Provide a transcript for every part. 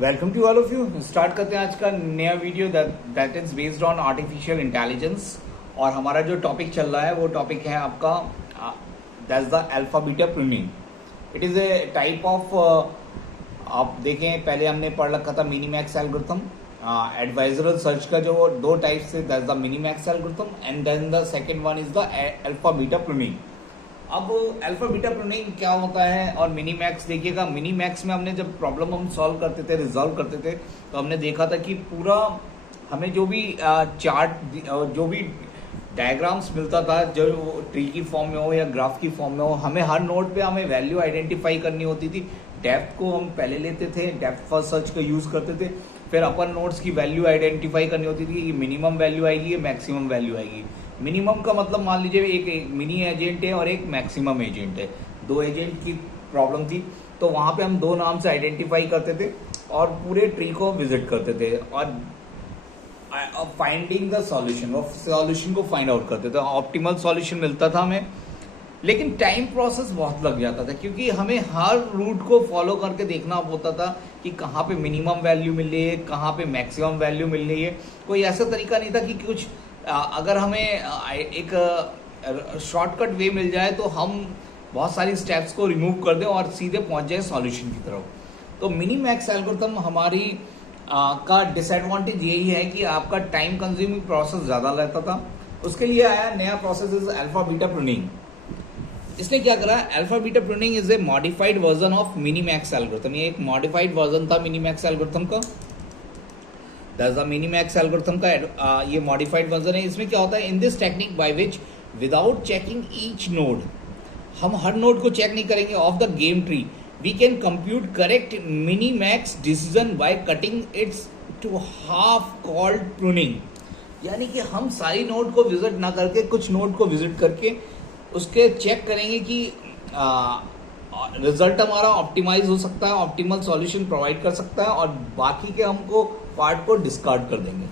Welcome to all of you. Start करते हैं आज का नया video that is based on artificial intelligence. और हमारा जो टॉपिक चल रहा है वो टॉपिक है आपका that's the alpha beta pruning. It is a type of आप देखें, पहले हमने पढ़ रखा था मिनीमैक्स एल्गोरिथम। एडवाइजरल सर्च का जो दो टाइप्स से, that's the minimax algorithm and then the second one is the alpha beta pruning. अब अल्फा बीटा प्रूनिंग क्या होता है और मिनी मैक्स देखिएगा। मिनी मैक्स में हमने जब प्रॉब्लम हम सॉल्व करते थे, रिजॉल्व करते थे, तो हमने देखा था कि पूरा हमें जो भी चार्ट जो भी डायग्राम्स मिलता था, जो ट्री की फॉर्म में हो या ग्राफ की फॉर्म में हो, हमें हर नोड पे हमें वैल्यू आइडेंटिफाई करनी होती थी। डेप्थ को हम पहले लेते थे, डेप्थ फर्स्ट सर्च का यूज करते थे, फिर अपर नोड्स की वैल्यू आइडेंटिफाई करनी होती थी कि मिनिमम वैल्यू आएगी या मैक्सिमम वैल्यू आएगी। मिनिमम का मतलब मान लीजिए एक मिनी एजेंट है और एक मैक्सिमम एजेंट है, दो एजेंट की प्रॉब्लम थी, तो वहां पे हम दो नाम से आइडेंटिफाई करते थे और पूरे ट्री को विजिट करते थे और फाइंडिंग द सॉल्यूशन, और सॉल्यूशन को फाइंड आउट करते थे। ऑप्टिमल सॉल्यूशन मिलता था हमें, लेकिन टाइम प्रोसेस बहुत लग जाता था क्योंकि हमें हर रूट को फॉलो करके देखना होता था कि कहाँ पे मिनिमम वैल्यू मिल रही है, कहाँ पे मैक्सिमम वैल्यू मिल रही है। कोई ऐसा तरीका नहीं था कि कुछ अगर हमें एक शॉर्टकट वे मिल जाए तो हम बहुत सारी स्टेप्स को रिमूव कर दें और सीधे पहुंच जाए सॉल्यूशन की तरफ। तो मिनी मैक्स एल्गोरिथम हमारी का डिसएडवांटेज यही है कि आपका टाइम कंज्यूमिंग प्रोसेस ज़्यादा रहता था। उसके लिए आया नया process is alpha beta pruning. इसने क्या करा, alpha beta pruning is a modified version of minimax algorithm. ये एक मॉडिफाइड वर्जन था मिनी मैक्स एल्गोरिथम का। That's the minimax algorithm का ये मॉडिफाइड वर्जन है। इसमें क्या होता है, in this technique by which without checking each node, हम हर नोड को चेक नहीं करेंगे of the game tree, we can compute correct mini max decision by cutting its to half called pruning. यानी कि हम सारी नोड को विजिट ना करके कुछ नोड को विजिट करके उसके चेक करेंगे कि रिजल्ट हमारा ऑप्टिमाइज हो सकता है, ऑप्टिमल सॉल्यूशन प्रोवाइड कर सकता है, और बाकी के हमको पार्ट को डिस्कार्ड कर देंगे।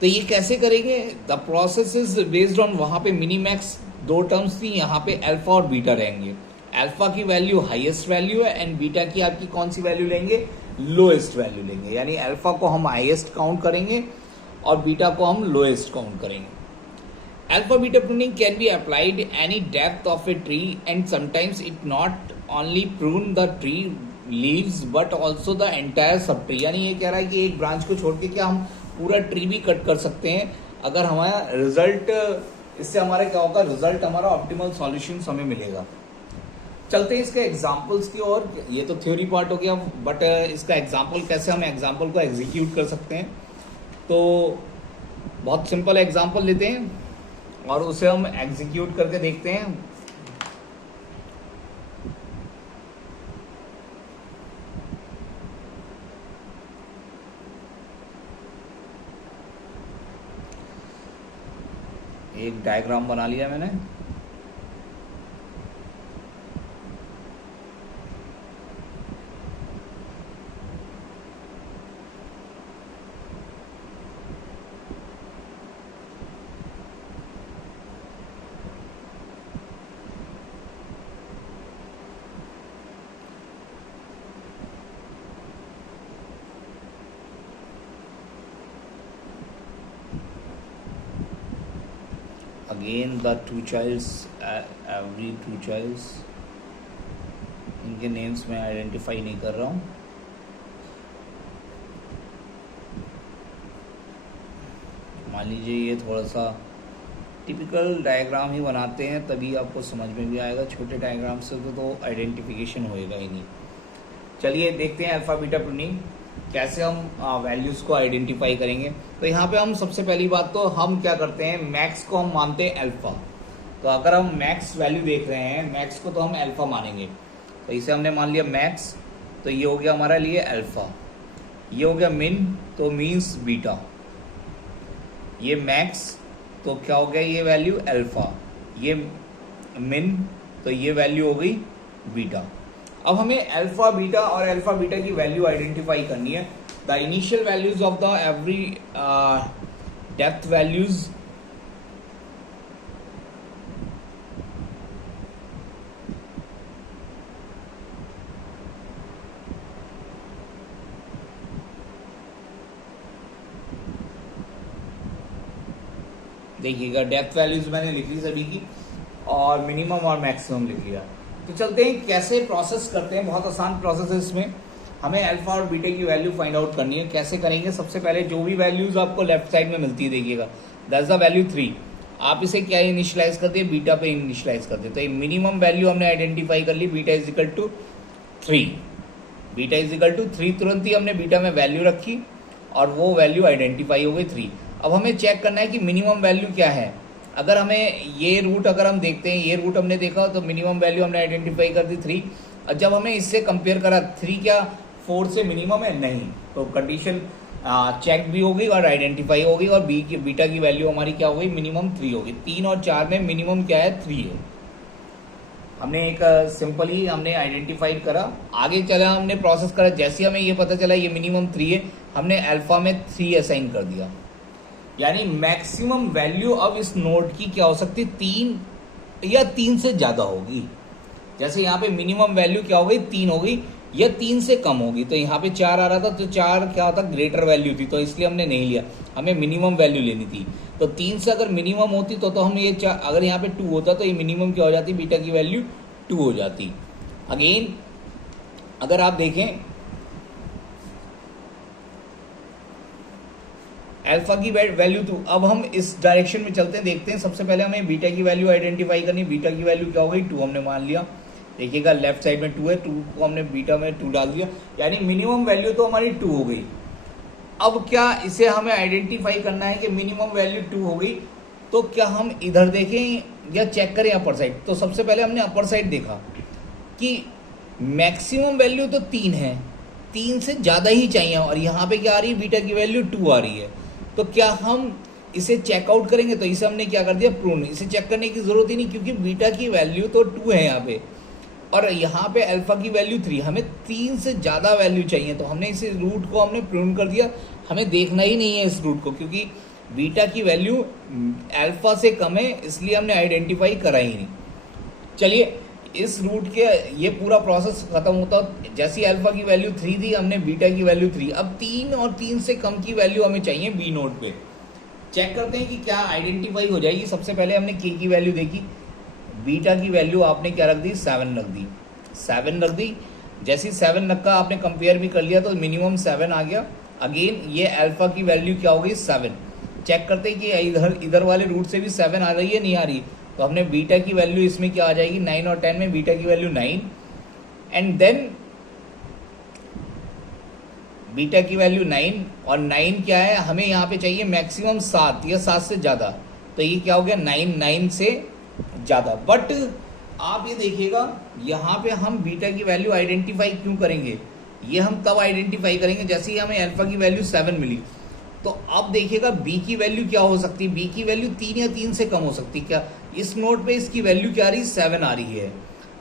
तो ये कैसे करेंगे, the process is based on, वहां पे मिनी मैक्स दो टर्म्स थी, यहाँ पे अल्फा और बीटा रहेंगे। अल्फा की वैल्यू हाईएस्ट वैल्यू है एंड बीटा की आपकी कौन सी वैल्यू लेंगे, लोएस्ट वैल्यू लेंगे। यानी अल्फा को हम हाईएस्ट काउंट करेंगे और बीटा को हम लोएस्ट काउंट करेंगे। Alpha beta pruning can be applied any depth of a tree and sometimes it not only prune the tree leaves but also the entire sub tree। यानी ये कह रहा है कि एक ब्रांच को छोड़ के क्या हम पूरा ट्री भी कट कर सकते हैं अगर हमारा रिजल्ट, इससे हमारा क्या होगा, रिजल्ट हमारा ऑप्टिमल सॉल्यूशन हमें मिलेगा। चलते हैं इसके एग्जाम्पल्स की ओर। ये तो थ्योरी पार्ट हो गया, बट इसका एग्जाम्पल कैसे हम एग्जाम्पल को एग्जीक्यूट कर सकते हैं, तो बहुत सिंपल एग्जाम्पल लेते हैं और उसे हम एग्जीक्यूट करके देखते हैं। एक डायग्राम बना लिया मैंने। Again the two childs, every two childs, इनके नेम्स मैं आइडेंटिफाई नहीं कर रहा हूँ। मान लीजिए ये थोड़ा सा टिपिकल डायग्राम ही बनाते हैं, तभी आपको समझ में भी आएगा। छोटे डायग्राम से तो आइडेंटिफिकेशन होएगा ही नहीं। चलिए देखते हैं अल्फा बीटा प्रूनिंग कैसे हम वैल्यूज़ को आइडेंटिफाई करेंगे। तो यहाँ पे हम सबसे पहली बात तो हम क्या करते हैं, मैक्स को हम मानते हैं अल्फा। तो अगर हम मैक्स वैल्यू देख रहे हैं, मैक्स को तो हम अल्फा मानेंगे। तो इसे हमने मान लिया मैक्स, तो ये हो गया हमारा लिए अल्फा। ये हो गया मिन, तो मीन्स बीटा। ये मैक्स, तो क्या हो गया, ये वैल्यू अल्फा। ये मिन, तो ये वैल्यू हो गई बीटा। अब हमें अल्फा बीटा और अल्फा बीटा की वैल्यू आइडेंटिफाई करनी है। The initial values of the every depth values देखिएगा डेप्थ वैल्यूज मैंने लिख ली सभी की और मिनिमम और मैक्सिमम लिख लिया। तो चलते हैं कैसे प्रोसेस करते हैं। बहुत आसान प्रोसेस है इसमें। हमें अल्फा और बीटा की वैल्यू फाइंड आउट करनी है। कैसे करेंगे? सबसे पहले जो भी वैल्यूज आपको लेफ्ट साइड में मिलती है देखिएगा, दैट्स द वैल्यू 3। आप इसे क्या इनिशियलाइज करते हैं? बीटा पे इनिशियलाइज करते हैं। तो ये मिनिमम वैल्यू हमने आइडेंटिफाई कर ली, beta is equal to 3। Beta is equal to 3 तुरंत ही हमने बीटा में वैल्यू रखी और वो वैल्यू आइडेंटिफाई हो गई 3। अब हमें चेक करना है कि मिनिमम वैल्यू क्या है। अगर हमें ये रूट अगर हम देखते हैं, ये रूट हमने देखा तो मिनिमम वैल्यू हमने आइडेंटिफाई कर दी 3। और जब हमें इससे कंपेयर करा 3 क्या 4 से मिनिमम है? नहीं। तो कंडीशन चेक भी होगी और आइडेंटिफाई होगी और बीटा की वैल्यू हमारी क्या हो गई? मिनिमम 3 होगी। 3 और 4 में मिनिमम क्या है? 3 है। हमने एक सिंपल ही हमने आइडेंटिफाइड करा। आगे चला हमने प्रोसेस करा। जैसे हमें ये पता चला ये मिनिमम 3 है, हमने अल्फा में 3 असाइन कर दिया। यानी मैक्सिमम वैल्यू अब इस नोड की क्या हो सकती है? 3 या 3 से ज्यादा होगी। जैसे यहाँ पे मिनिमम वैल्यू क्या हो गई? 3 हो गई या 3 से कम होगी। तो यहाँ पे 4 आ रहा था तो 4 क्या होता? ग्रेटर वैल्यू थी, तो इसलिए हमने नहीं लिया। हमें मिनिमम वैल्यू लेनी थी। तो 3 से अगर मिनिमम होती तो हम ये अगर यहाँ पे 2 होता तो ये मिनिमम क्या हो जाती? बीटा की वैल्यू 2 हो जाती। अगेन अगर आप देखें अल्फा की वैल्यू 2। अब हम इस डायरेक्शन में चलते हैं, देखते हैं। सबसे पहले हमें बीटा की वैल्यू आइडेंटिफाई करनी। बीटा की वैल्यू क्या हो गई? 2 हमने मान लिया। देखिएगा लेफ्ट साइड में 2 है, 2 को हमने बीटा में 2 डाल दिया, यानी मिनिमम वैल्यू तो हमारी 2 हो गई। अब क्या इसे हमें आइडेंटिफाई करना है कि मिनिमम वैल्यू 2 हो गई, तो क्या हम इधर देखें या चेक करें अपर साइड? तो सबसे पहले हमने अपर साइड देखा कि मैक्सिमम वैल्यू तो 3 है, 3 से ज़्यादा ही चाहिए और यहाँ पे क्या आ रही है? बीटा की वैल्यू 2 आ रही है। तो क्या हम इसे चेकआउट करेंगे? तो इसे हमने क्या कर दिया? प्रून। इसे चेक करने की जरूरत ही नहीं क्योंकि बीटा की वैल्यू तो 2 है यहाँ पे और यहाँ पे अल्फा की वैल्यू 3। हमें 3 से ज़्यादा वैल्यू चाहिए, तो हमने इसे रूट को हमने प्रून कर दिया। हमें देखना ही नहीं है इस रूट को क्योंकि बीटा की वैल्यू अल्फा से कम है, इसलिए हमने आइडेंटिफाई करा ही नहीं। चलिए इस रूट के ये पूरा प्रोसेस खत्म होता। जैसी अल्फा की वैल्यू 3 थी, हमने बीटा की वैल्यू 3। अब 3 और 3 से कम की वैल्यू हमें चाहिए बी नोट पे। चेक करते हैं कि क्या आइडेंटिफाई हो जाएगी। सबसे पहले हमने के की वैल्यू देखी, बीटा की वैल्यू आपने क्या रख दी? 7 रख दी। 7 रख दी। जैसी 7 रखा आपने कंपेयर भी कर लिया तो मिनिमम 7 आ गया। अगेन ये अल्फा की वैल्यू क्या हो गई? 7। चेक करते हैं कि इधर वाले रूट से भी 7 आ रही है, नहीं आ रही। तो हमने बीटा की वैल्यू इसमें क्या आ जाएगी? 9 और 10 में बीटा की वैल्यू 9 एंड देन बीटा की वैल्यू 9 और 9 क्या है? हमें यहाँ पे चाहिए मैक्सिमम 7 या 7 से ज़्यादा। तो ये क्या हो गया? 9 से ज़्यादा। बट आप ये देखिएगा यहाँ पे हम बीटा की वैल्यू आइडेंटिफाई क्यों करेंगे? ये हम तब आइडेंटिफाई करेंगे जैसे ही हमें अल्फा की वैल्यू 7 मिली। तो अब देखिएगा बी की वैल्यू क्या हो सकती है? बी की वैल्यू 3 या 3 से कम हो सकती है। क्या इस नोट पे इसकी वैल्यू क्या आ रही है? 7 आ रही है।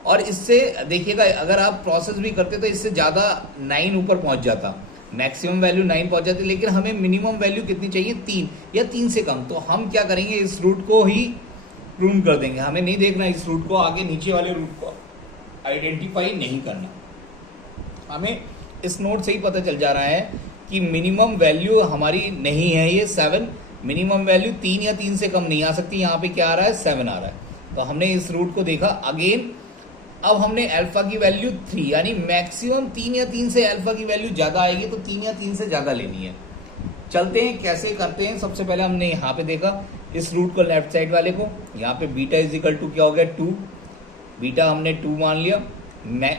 और इससे देखिएगा अगर आप प्रोसेस भी करते तो इससे ज़्यादा 9 ऊपर पहुंच जाता, मैक्सिमम वैल्यू 9 पहुंच जाती। लेकिन हमें मिनिमम वैल्यू कितनी चाहिए? 3 या 3 से कम। तो हम क्या करेंगे? इस रूट को ही प्रून कर देंगे। हमें नहीं देखना इस रूट को, आगे नीचे वाले रूट को आइडेंटिफाई नहीं करना। हमें इस नोट से ही पता चल जा रहा है कि मिनिमम वैल्यू हमारी नहीं है ये 7। मिनिमम वैल्यू 3 या 3 से कम नहीं आ सकती। यहाँ पे क्या आ रहा है? 7 आ रहा है। तो हमने इस रूट को देखा। अगेन अब हमने अल्फा की वैल्यू 3 यानी मैक्सिमम 3 या 3 से अल्फा की वैल्यू ज़्यादा आएगी तो 3 या 3 से ज़्यादा लेनी है। चलते हैं कैसे करते हैं। सबसे पहले हमने यहाँ पे देखा इस रूट को, लेफ्ट साइड वाले को। यहाँ पे बीटा इज इक्वल टू क्या हो गया? 2। बीटा हमने 2 मान लिया।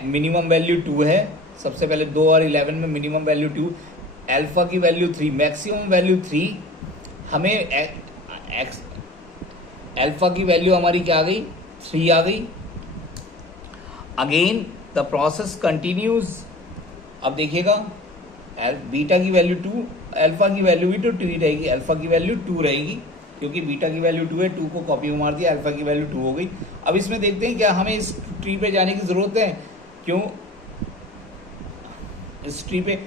मिनिमम वैल्यू 2 है। सबसे पहले 2 और 11 में मिनिमम वैल्यू 2, अल्फा की वैल्यू 3, मैक्सिमम वैल्यू 3। हमें अल्फा की वैल्यू हमारी क्या आ गई? 3 आ गई। Again the process continues. अब देखिएगा बीटा की वैल्यू 2, अल्फा की वैल्यू भी तो 2 ही रहेगी। अल्फा की वैल्यू 2 रहेगी क्योंकि बीटा की वैल्यू 2 है। 2 को कॉपी में मार दिया, अल्फा की वैल्यू 2 हो गई। अब इसमें देखते हैं क्या हमें इस ट्री पे जाने की जरूरत है? क्यों इस ट्री पे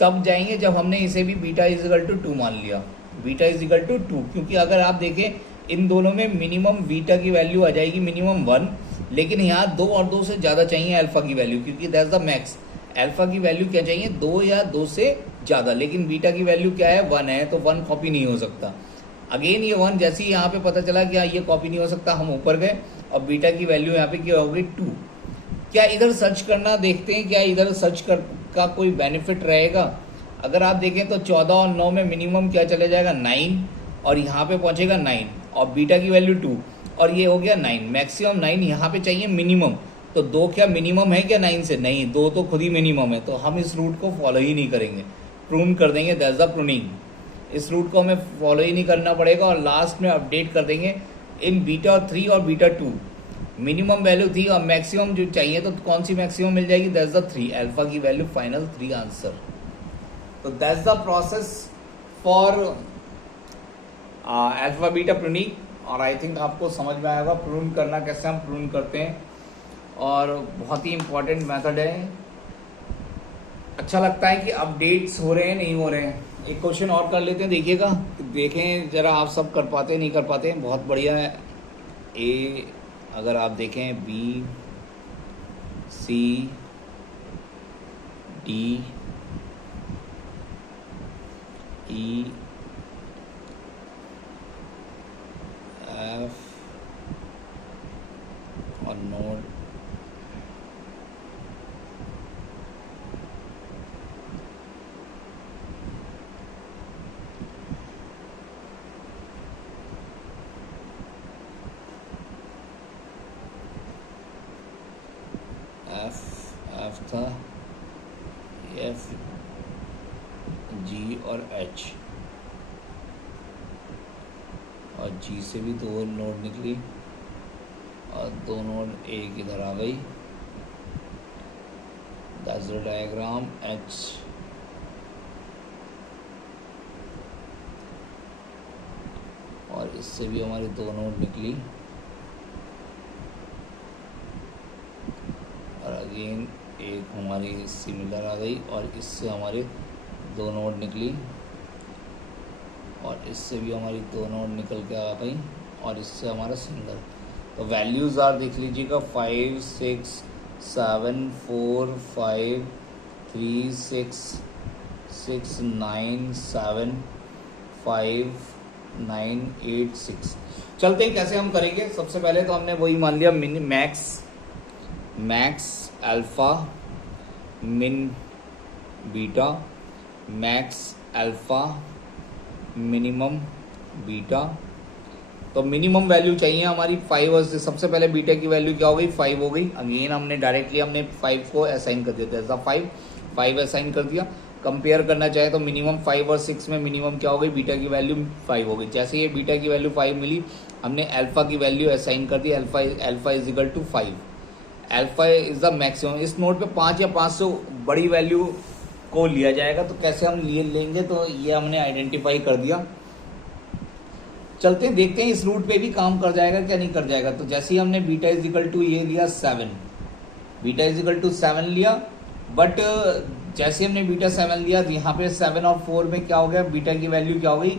तब जाएंगे जब हमने इसे भी बीटा इज इक्वल टू 2 मान लिया। बीटा इज इक्वल टू 2 क्योंकि अगर आप देखें इन दोनों में मिनिमम बीटा की वैल्यू आ जाएगी मिनिमम 1, लेकिन यहाँ 2 और 2 से ज़्यादा चाहिए अल्फा की वैल्यू क्योंकि दैट्स द मैक्स। अल्फा की वैल्यू क्या चाहिए? 2 या 2 से ज़्यादा, लेकिन बीटा की वैल्यू क्या है? 1 है, तो 1 कॉपी नहीं हो सकता। अगेन ये 1 जैसे ही यहाँ पे पता चला कि ये कॉपी नहीं हो सकता, हम ऊपर गए और बीटा की वैल्यू यहाँ पे क्या हो गई 2। क्या इधर सर्च करना देखते हैं, क्या इधर सर्च कर का कोई बेनिफिट रहेगा? अगर आप देखें तो 14 और 9 में मिनिमम क्या चले जाएगा 9, और यहाँ पे पहुँचेगा 9 और बीटा की वैल्यू 2 और ये हो गया 9, मैक्सिमम 9 यहाँ पे चाहिए मिनिमम। तो 2 क्या मिनिमम है क्या 9 से? नहीं, 2 तो खुद ही मिनिमम है, तो हम इस रूट को फॉलो ही नहीं करेंगे, प्रून कर देंगे, दैट्स द प्रूनिंग। इस रूट को हमें फॉलो ही नहीं करना पड़ेगा और लास्ट में अपडेट कर देंगे इन बीटा 3 और बीटा 2। मिनिमम वैल्यू थी और मैक्सिमम जो चाहिए, तो कौन सी मैक्सिमम मिल जाएगी? दैट्स द 3, अल्फा की वैल्यू फाइनल 3 आंसर। तो that's the process for alpha beta pruning, और आई थिंक आपको समझ में आएगा प्रून करना कैसे हम प्रून करते हैं, और बहुत ही इंपॉर्टेंट मेथड है। अच्छा लगता है कि अपडेट्स हो रहे हैं, नहीं हो रहे हैं। एक क्वेश्चन और कर लेते हैं, देखिएगा, देखें जरा आप सब कर पाते नहीं कर पाते। बहुत बढ़िया है। ए अगर आप देखें B C D E F और नोड एफ था, एफ जी और एच, और जी से भी 2 नोड निकली और 2 नोड एक इधर आ गई। That's the diagram. एच और इससे भी हमारी 2 नोड निकली, और अगेन एक हमारी सिमिलर आ गई, और इससे हमारे 2 नोड निकली, और इससे भी हमारी 2 नोड निकल के आ गई, और इससे हमारा सिंगल। तो वैल्यूज़ आर देख लीजिएगा 5 6 7 4 5 3 6 6 9 7 5 9 8 6। चलते हैं कैसे हम करेंगे। सबसे पहले तो हमने वही मान लिया मिन मैक्स अल्फ़ा मिन beta, max alpha minimum beta. तो मिनिमम वैल्यू चाहिए हमारी 5, और सबसे पहले बीटा की वैल्यू क्या हो गई 5 हो गई। अगेन हमने डायरेक्टली 5 को असाइन कर दिया था, ऐसा 5 असाइन कर दिया। कंपेयर करना चाहे तो मिनिमम 5 और 6 में मिनिमम क्या हो गई, बीटा की वैल्यू 5 हो गई। जैसे ये बीटा की वैल्यू 5 मिली, हमने अल्फा की वैल्यू असाइन कर दी, alpha is equal to 5। Alpha is the maximum. इस नोट पे 5 या 5 से बड़ी वैल्यू को लिया जाएगा, तो कैसे हम लेंगे, तो ये हमने आइडेंटिफाई कर दिया। चलते हैं देखते हैं इस रूट पे भी काम कर जाएगा क्या नहीं कर जाएगा। तो जैसे ही हमने बीटा इज इक्वल टू ये लिया 7, बीटा इज इक्वल टू 7 लिया, बट जैसे हमने बीटा 7 लिया, यहाँ पे 7 और 4 में क्या हो गया, बीटा की वैल्यू क्या हो गई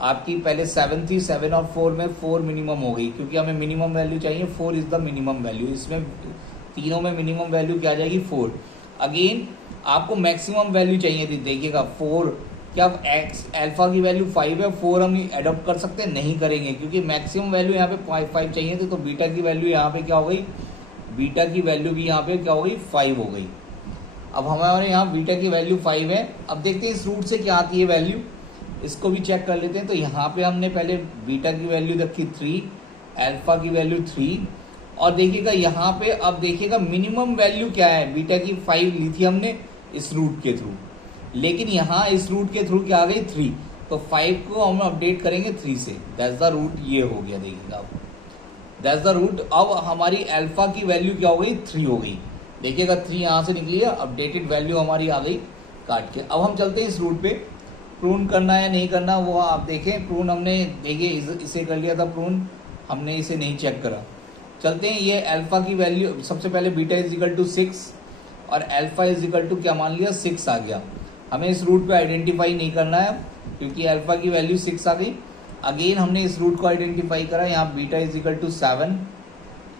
आपकी, पहले 7 थी, 7 और 4 में 4 मिनिमम हो गई, क्योंकि हमें मिनिमम वैल्यू चाहिए, 4 इज द मिनिमम वैल्यू। इसमें तीनों में मिनिमम वैल्यू क्या आ जाएगी 4। अगेन आपको मैक्सिमम वैल्यू चाहिए थी, देखिएगा 4, क्या एक्स अल्फा की वैल्यू 5 है, 4 हम एडॉप्ट कर सकते हैं, नहीं करेंगे, क्योंकि मैक्सिमम वैल्यू यहाँ पे 5 चाहिए थी। तो बीटा की वैल्यू यहाँ पे क्या हो गई, बीटा की वैल्यू भी यहाँ पे क्या हो गई 5 हो गई। अब हमारे यहाँ बीटा की वैल्यू 5 है। अब देखते हैं इस रूट से क्या आती है वैल्यू, इसको भी चेक कर लेते हैं। तो यहाँ पे हमने पहले बीटा की वैल्यू रखी 3, अल्फा की वैल्यू 3, और देखिएगा यहाँ पे अब देखिएगा मिनिमम वैल्यू क्या है, बीटा की 5 ली थी हमने इस रूट के थ्रू, लेकिन यहाँ इस रूट के थ्रू क्या आ गई 3। तो 5 को हम अपडेट करेंगे 3 से, दैट्स द रूट, ये हो गया देखिएगा आप, दैट्स द रूट। अब हमारी अल्फा की वैल्यू क्या हो गई 3 हो गई, देखिएगा 3 यहाँ से निकली है, अपडेटेड वैल्यू हमारी आ गई काट के। अब हम चलते हैं इस रूट पे, प्रून करना है नहीं करना वो आप देखें। प्रून हमने देखिए इसे कर लिया था प्रून, हमने इसे नहीं चेक करा। चलते हैं ये अल्फा की वैल्यू, सबसे पहले बीटा इज इक्वल टू 6 और अल्फा इज इक्वल टू क्या मान लिया 6 आ गया। हमें इस रूट पे आइडेंटिफाई नहीं करना है, क्योंकि अल्फा की वैल्यू 6 आ गई। अगेन हमने इस रूट को आइडेंटिफाई करा, यहाँ beta is equal to 7,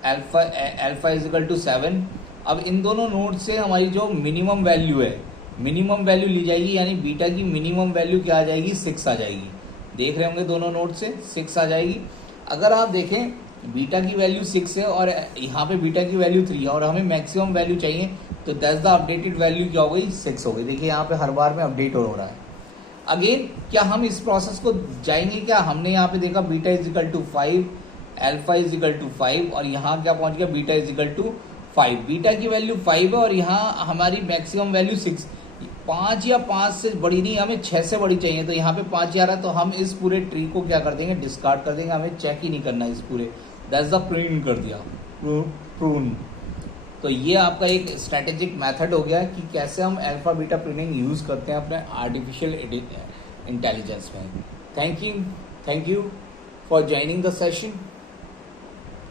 alpha is equal to 7। अब इन दोनों नोड से हमारी जो मिनिमम वैल्यू है, मिनिमम वैल्यू ली जाएगी, यानी बीटा की मिनिमम वैल्यू क्या आ जाएगी 6 आ जाएगी। देख रहे होंगे दोनों नोड से 6 आ जाएगी। अगर आप देखें बीटा की वैल्यू 6 है और यहाँ पे बीटा की वैल्यू 3 है और हमें मैक्सिमम वैल्यू चाहिए, तो दैट्स द अपडेटेड वैल्यू क्या हो गई, 6 हो गई। देखिए यहाँ पे हर बार में अपडेट हो रहा है। अगेन क्या हम इस प्रोसेस को जाएंगे, क्या हमने यहाँ पे देखा beta is equal to 5, alpha is equal to 5 और यहाँ क्या पहुंच गया, beta is equal to 5। Beta की वैल्यू 5 है और यहाँ हमारी मैक्सिमम वैल्यू 6, 5 या 5 से बड़ी नहीं, हमें 6 से बड़ी चाहिए। तो यहाँ पे 5 आ रहा है, तो हम इस पूरे ट्री को क्या कर देंगे, डिस्कार्ड कर देंगे, हमें चेक ही नहीं करना इस पूरे, दैट्स द प्रून कर दिया, प्रून। तो ये आपका एक स्ट्रेटेजिक मेथड हो गया कि कैसे हम अल्फा बीटा प्रूनिंग यूज़ करते हैं अपने आर्टिफिशियल इंटेलिजेंस में। Thank you for joining the session.